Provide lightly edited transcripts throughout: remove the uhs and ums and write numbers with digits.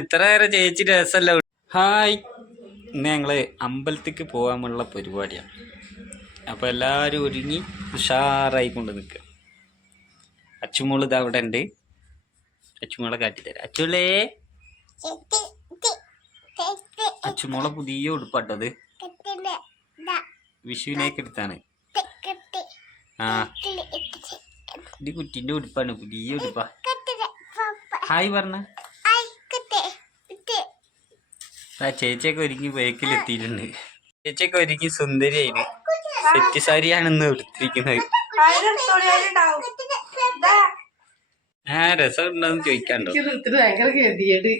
എത്ര നേരം ചേച്ചി രസമല്ല. ഹായ്, ഇന്ന് ഞങ്ങള് അമ്പലത്തേക്ക് പോകാനുള്ള പരിപാടിയാണ്. അപ്പൊ എല്ലാരും ഒരുങ്ങി ഉഷാറായിക്കൊണ്ട് നിൽക്കുക. അച്ചുമോള് ഇത് അവിടെ ഉണ്ട്. അച്ചുമോളെ കാട്ടിത്തരാം. അച്ചുളേ, അച്ചുമോളെ പുതിയ ഉടുപ്പാട്ടത് വിഷുവിനേക്ക് എടുത്താണ്. ആ, ഇത് കുട്ടിന്റെ ഉടുപ്പാണ്, പുതിയ ഉടുപ്പാ. ഹായ് പറഞ്ഞ. ചേച്ചിയൊക്കെ ഒരുങ്ങി ബേക്കിലെത്തിയിട്ടുണ്ട്. ചേച്ചിയൊക്കെ ഒരുങ്ങി സുന്ദരിയായിന്. സെറ്റ് സാരിയാണെന്ന് എടുത്തിരിക്കുന്നത്. ആ, രസം ഉണ്ടോന്ന് ചോദിക്കാണ്ടോ? ഭയങ്കര ഗതിയേട്.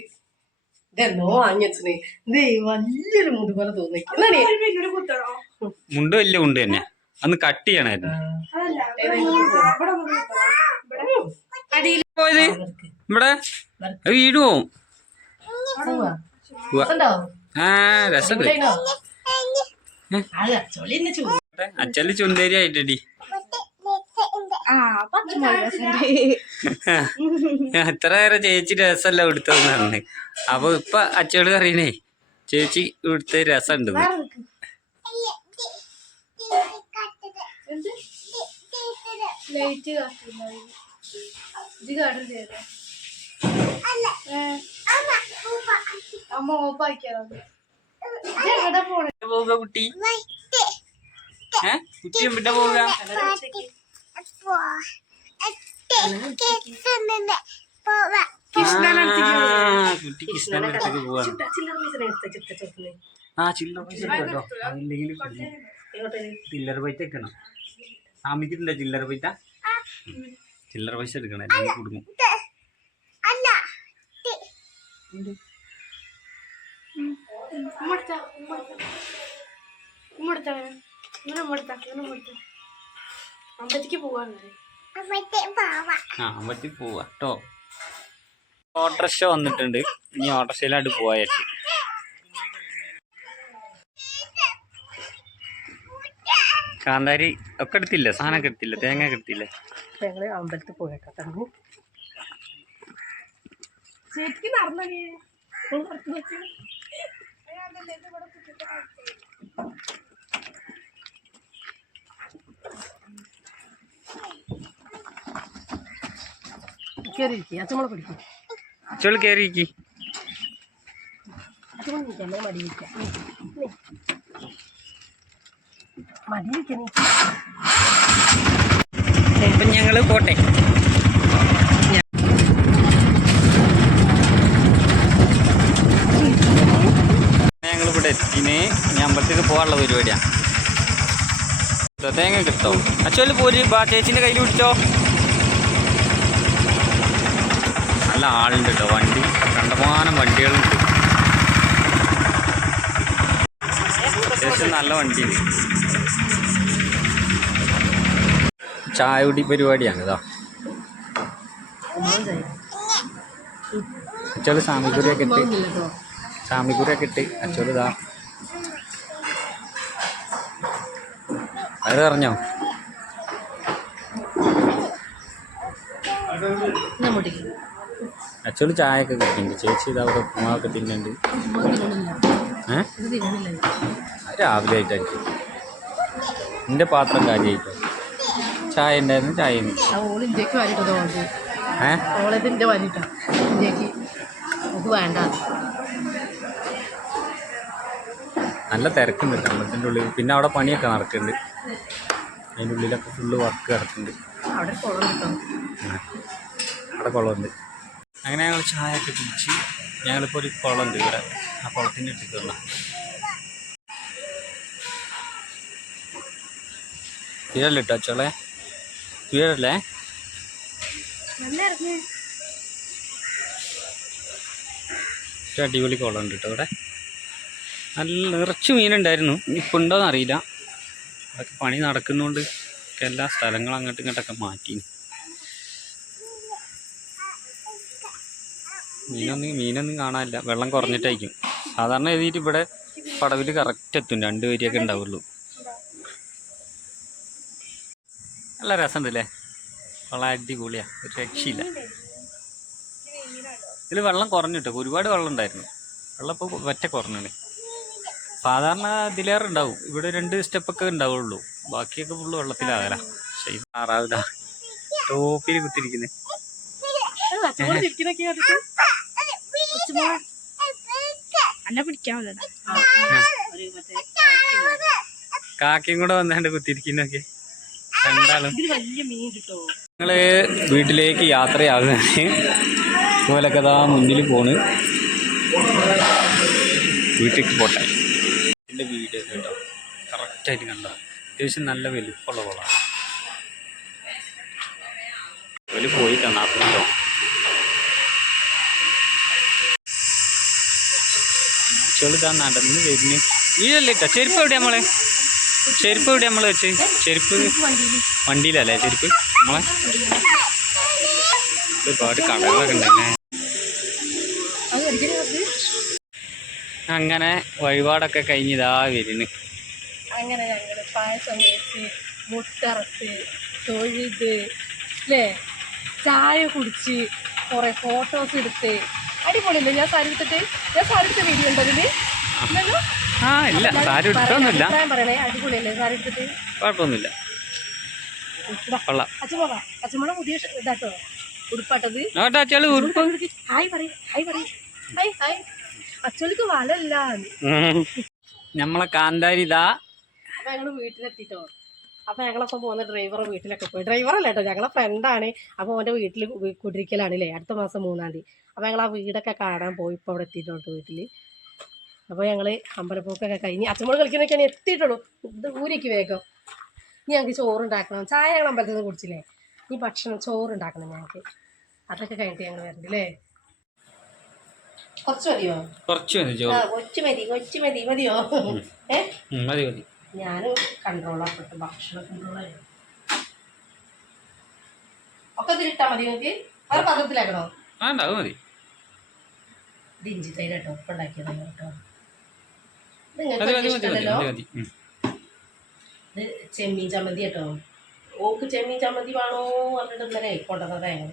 ഇതെന്നോ വാങ്ങിച്ചേ വലിയൊരു മുണ്ട് പോലെ തോന്നി. മുണ്ട് വലിയ മുണ്ട് തന്നെ. അന്ന് കട്ട് ചെയ്യണായിരുന്നു. പോയത് ഇവിടെ വീട് പോവും. ആ, രസമുണ്ട്. അച്ഛല് ചുന്തേരി ആയിട്ടടി. എത്ര നേരം ചേച്ചി രസമല്ല എടുത്തതെന്ന് പറഞ്ഞ്. അപ്പൊ ഇപ്പൊ അച്ഛയോട് അറിയണേ ചേച്ചി ഇവിടുത്തെ രസം ഉണ്ട്. പോവുക കുട്ടി, കുട്ടി എവിടെ പോവുക? കുട്ടി കൃഷ്ണന്റെ അടുത്തേക്ക് പോവാ. ആ, ചില്ലറ പൈസ കേട്ടോ. അതില്ലെങ്കിൽ ചില്ലറ പൈസ എടുക്കണം. സ്വാമിക്കുണ്ടോ ചില്ലറ പൈസ? ചില്ലറ പൈസ എടുക്കണം, അല്ലെങ്കിൽ കുടുങ്ങും. അമ്പലത്തേക്ക് പോവാ കേട്ടോ. ഓട്ടോറിക്ഷ വന്നിട്ടുണ്ട്. ഇനി ഓട്ടോറിക്ഷയിലായിട്ട് പോയാச்சு. കാന്താരി ഒക്കെ എടുത്തില്ല, സാധനമൊക്കെ എടുത്തില്ല, തേങ്ങ ഒക്കെ എടുത്തില്ല. ഞങ്ങള് അമ്പലത്തിൽ പോയേക്കാ. ശരിക്കും നടന്നേ അച്ഛമ്മളെ പിടിക്കും. അച്ഛോള് കേറിയിരിക്കി. അപ്പം ഞങ്ങള് പോട്ടെ. ഞങ്ങളിവിടെ എത്തിനെ. ഞാൻ അമ്പലത്തേക്ക് പോകാനുള്ള പരിപാടിയാണ്. തേങ്ങ കിട്ടോ? അച്ഛോല് പോര്, ചേച്ചിന്റെ കയ്യിൽ പിടിച്ചോ. നല്ല ആളുണ്ട് കേട്ടോ. വണ്ടി കണ്ടമാനം വണ്ടികളുണ്ട്. അത്യാവശ്യം നല്ല വണ്ടിയുണ്ട്. ചായ കുടി പരിപാടിയാണ് ഇതാ. അച്ചോള് സാമിക്കുരിയൊക്കെ ഇട്ട് അച്ചോള് ഇതാ. അത് പറഞ്ഞോ? അച്ചോള് ചായ ഒക്കെ കുടിക്കുന്നുണ്ട്. ചേച്ചി ഇതാ അവിടെ ഉപ്പുമാവൊക്കെ തിന്നുന്നുണ്ട്. രാവിലെ ആയിട്ടായിരിക്കും. എൻ്റെ പാത്രം കാര്യമായിട്ടോ. ചായ ഉണ്ടായിരുന്നു, ചായ നല്ല തിരക്കുണ്ട് അമ്പലത്തിൻ്റെ ഉള്ളിൽ. പിന്നെ അവിടെ പണിയൊക്കെ നടക്കുന്നുണ്ട്. അതിൻ്റെ ഉള്ളിലൊക്കെ ഫുള്ള് വർക്ക് കിടക്കുന്നുണ്ട്. അവിടെ കുളമുണ്ട്. അങ്ങനെ ഞങ്ങൾ ചായ ഒക്കെ കുടിച്ച് ഞങ്ങളിപ്പോൾ ഒരു കുളമുണ്ട് ഇവിടെ. ആ കുളത്തിൻ്റെ അടുത്തേക്ക് വന്ന തീരല്ലേ കേട്ടോ അച്ചോളെ, തീരല്ലേ. അടിപൊളി കുളമുണ്ട് കേട്ടോ ഇവിടെ. നല്ല നിറച്ച് മീനുണ്ടായിരുന്നു. ഇനിയിപ്പോൾ ഉണ്ടോയെന്ന് അറിയില്ല. അതൊക്കെ പണി നടക്കുന്നതുകൊണ്ട് എല്ലാ സ്ഥലങ്ങളും അങ്ങോട്ടും ഇങ്ങോട്ടൊക്കെ മാറ്റി. മീനൊന്നും കാണാനില്ല. വെള്ളം കുറഞ്ഞിട്ടായിരിക്കും. സാധാരണ എഴുതിയിട്ട് ഇവിടെ പടവിൽ കറക്റ്റ് എത്തും. 2 വരിയൊക്കെ ഉണ്ടാവുള്ളൂ. നല്ല രസമുണ്ടല്ലേ. കൊള്ളാം, അടിപൊളിയാണ്, ഒരു രക്ഷയില്ല. ഇതിൽ വെള്ളം കുറഞ്ഞിട്ടോ, ഒരുപാട് വെള്ളം ഉണ്ടായിരുന്നു. വെള്ളം ഇപ്പോൾ ഒറ്റ കുറഞ്ഞാണ്. സാധാരണ ഇതിലേറെ ഉണ്ടാവും. ഇവിടെ 2 സ്റ്റെപ്പൊക്കെ ഉണ്ടാവുള്ളൂ, ബാക്കിയൊക്കെ ഫുള്ള് വെള്ളത്തിലാകല. പക്ഷേ ഈ താറാവില്ല ടോപ്പിൽ കുത്തിരിക്കുന്നത്. കാക്കയും കൂടെ വന്നാണ്ട് കുത്തിരിക്കുന്നൊക്കെ രണ്ടാളും. ഞങ്ങള് വീട്ടിലേക്ക് യാത്രയാകുകയാണ്. ഇതുപോലൊക്കെ ദാ മുന്നിൽ പോണ്. വീട്ടിലേക്ക് പോട്ടെ. എൻ്റെ വീഡിയോ കേട്ടോ കറക്റ്റായിട്ട് കണ്ടോ, അത്യാവശ്യം നല്ല വലുപ്പമുള്ള കുളമാണ്. അതിൽ പോയി കാണാത്തുണ്ടോ. ചെളിതാ നടന്ന് വരുന്നു. വീഴല്ലേ കേട്ടോ. ചെരുപ്പ് എവിടെയാ നമ്മളെ? ചെരുപ്പ് എവിടെയാ നമ്മൾ വെച്ച്? ചെരുപ്പ് വണ്ടിയിലല്ലേ ചെരുപ്പ് നമ്മളെ? ഒരുപാട് കടകളൊക്കെ ഉണ്ടായിരുന്നേ. അങ്ങനെ വഴിപാടൊക്കെ കഴിഞ്ഞിതാ വരുന്നു. അങ്ങനെ ഞങ്ങള് പായസം വെച്ച് മുട്ടറത്ത് തൊഴുത് അല്ലേ, ചായ കുടിച്ച് കുറെ ഫോട്ടോസ് എടുത്ത് അടിപൊളിയല്ലേ. ഞാൻ സാരി എടുത്ത വീഡിയോ ഉണ്ടോ ഇതില്? ആ ഇല്ല, സാരി എടുത്തൊന്നുമില്ല. പറയണേ, അടിപൊളിയല്ലേ സാരി എടുത്തിട്ട്? കുഴപ്പമൊന്നുമില്ല, കൊള്ളാം. അച്ഛമ്മടെ പുതിയ ഇതാട്ടോ ഉടുപ്പാട്ടത്. ഉടുപ്പ് ഹായ് പറയും, ഹായ് പറയും, ഹായ് ഹായ്. അച്ഛക്ക് വലല്ല. നമ്മളെ കാന്താരി ഇതാ. അപ്പൊ ഞങ്ങള് വീട്ടിലെത്തിട്ടോ. അപ്പൊ ഞങ്ങളൊപ്പം പോകുന്ന ഡ്രൈവറെ വീട്ടിലൊക്കെ പോയി. ഡ്രൈവറല്ല കേട്ടോ, ഞങ്ങളെ ഫ്രണ്ടാണ്. അപ്പൊ അവന്റെ വീട്ടിൽ കുടിരിക്കലാണല്ലേ, അടുത്ത മാസം 3-ാം തീയതി. അപ്പൊ ഞങ്ങൾ ആ വീടൊക്കെ കാണാൻ പോയി. ഇപ്പൊ അവിടെ എത്തിയിട്ടുണ്ട് വീട്ടില്. അപ്പോൾ ഞങ്ങള് അമ്പലപ്പോക്കൊക്കെ കഴിഞ്ഞ് അച്ഛമ്മോട് കളിക്കുന്നൊക്കെയാണ് എത്തിയിട്ടുള്ളൂ. ഇത് ഊരിക്ക് വേഗം. ഇനി ഞങ്ങൾക്ക് ചോറുണ്ടാക്കണം. ചായ ഞങ്ങൾ അമ്പലത്തിൽ നിന്ന് കുടിച്ചില്ലേ, ഈ ഭക്ഷണം ചോറുണ്ടാക്കണം ഞങ്ങൾക്ക്. അതൊക്കെ കഴിഞ്ഞിട്ട് ഞങ്ങൾ വരണ്ട് അല്ലേ. കുറച്ച് മതിയോ? കൊച്ചു മതി മതിയോ? ഞാനും കൺട്രോളാക്കട്ടെ, ഭക്ഷണം കൺട്രോളായി. ഒക്കെ ഇതിലിട്ടാ മതി നിങ്ങൾക്ക്? അത് പത്രത്തിലാക്കണോ? മതി. ഇത് ഇഞ്ചി തൈര് കേട്ടോ, ഉപ്പ് ഉണ്ടാക്കിയതാണ് കേട്ടോ. ഇത് ചെമ്മീൻ ചമ്മന്തി കേട്ടോ. ഓക്ക് ചെമ്മീൻ ചമ്മന്തി വേണോ പറഞ്ഞിട്ട് ഇന്നലെ കൊണ്ടുവന്നതാ ഞങ്ങൾ.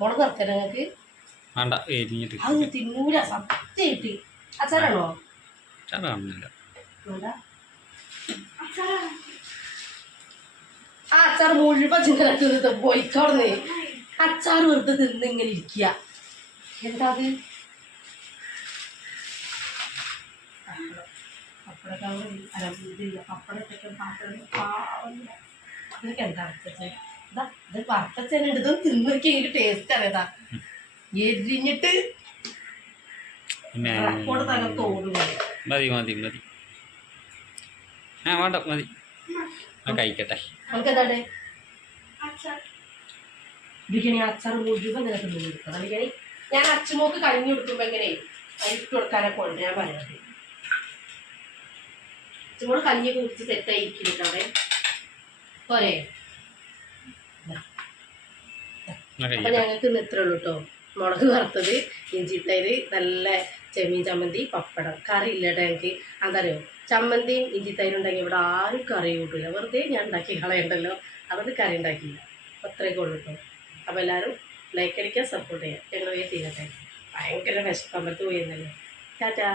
മുളക് വറുത്തര നിങ്ങൾക്ക്? അത് തിന്നൂല സത്യമായിട്ട്. അച്ചാറാണോ? ആ അച്ചാർ മുഴുവൻ ചിന്തനത്ത് പോയിക്കോടന്ന്. അച്ചാർ വെറുതെ തിന്ന് ഇങ്ങനെ ഇരിക്കുക. എന്താ അത്? അതൊക്കെ എന്താ വറുത്തത്? ഇത് വറുത്തച്ചെടുത്തും തിന്നൊക്കെ എനിക്ക് ടേസ്റ്റ് അറിയതാ. എരിഞ്ഞിട്ട് മതി മതി മതി. വേണ്ട മതി, കഴിക്കട്ടെ. നമുക്ക് എന്താണ് ബിരിയാണി അച്ചാർ മുഴുവൻ നിനക്ക് കൊടുക്കണം. ബിരിയാണി ഞാൻ അച്ഛമോക്ക് കഴിഞ്ഞു കൊടുക്കുമ്പോ എങ്ങനെ ഇട്ട് കൊടുക്കാനെ കൊണ്ടുവരാൻ പറയുന്നത്. അച്ഛമോട് കഞ്ഞിയൊക്കെ കുടിച്ച് സെറ്റായിരിക്കും അവിടെ പോരെ. അപ്പൊ ഞങ്ങൾക്ക് ഇന്ന് ഇത്രേ ഉള്ളൂ കേട്ടോ. മുളക് വറുത്തത്, ഇഞ്ചി തൈര്, നല്ല ചെമ്മീൻ ചമ്മന്തി, പപ്പടം. കറി ഇല്ല കേട്ടോ ഞങ്ങൾക്ക്. അതറിയോ, ചമ്മന്തിയും ഇഞ്ചി തൈരും ഉണ്ടെങ്കിൽ ഇവിടെ ആരും കറി കൂട്ടില്ല. വെറുതെ ഞാൻ ഉണ്ടാക്കി കളയണ്ടല്ലോ, അതുകൊണ്ട് കറി ഉണ്ടാക്കിയില്ല. അത്രയൊക്കെ ഉള്ളൂ കേട്ടോ. അപ്പോൾ എല്ലാവരും ലൈക്ക് അടിക്കാൻ സപ്പോർട്ട് ചെയ്യാം. ഞങ്ങൾ തീരട്ടെ. ഭയങ്കര വിശപ്പ്, അമ്പലത്തിൽ പോയിരുന്നല്ലേ. ടാറ്റാ.